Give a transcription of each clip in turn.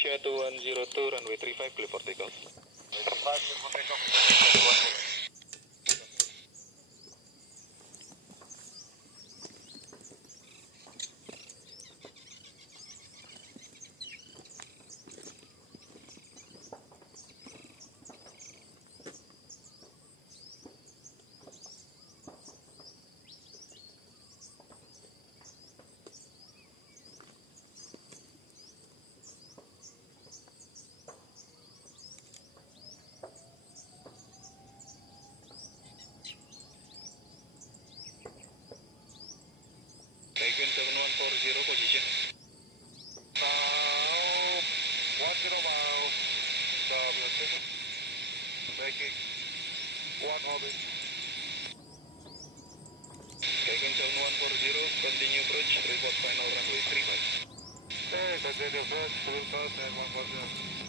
Indonesia 2102, runway 35, clear for takeoff. Runway 35, clear for takeoff, Indonesia 2102. Taken 7140, position. Now, 10 miles, making 1 orbit. Taken 7140, continue approach, report final runway 35. Okay, continue approach, clear pass and 140.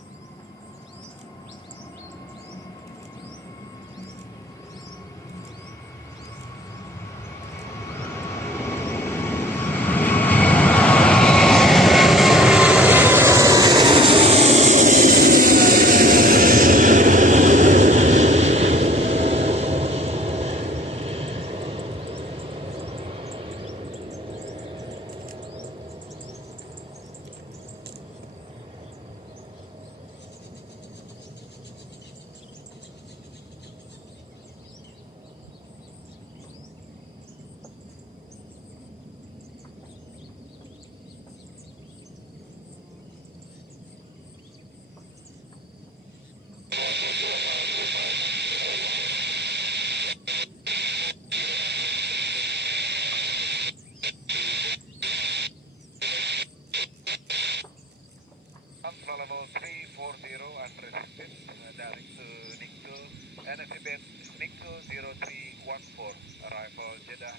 Level 340 unresisted, direct to Nikto, NFC band Nikto 0314, arrival Jeddah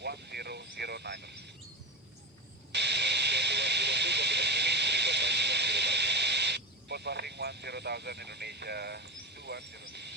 1009. Port passing 10,000 Indonesia 210.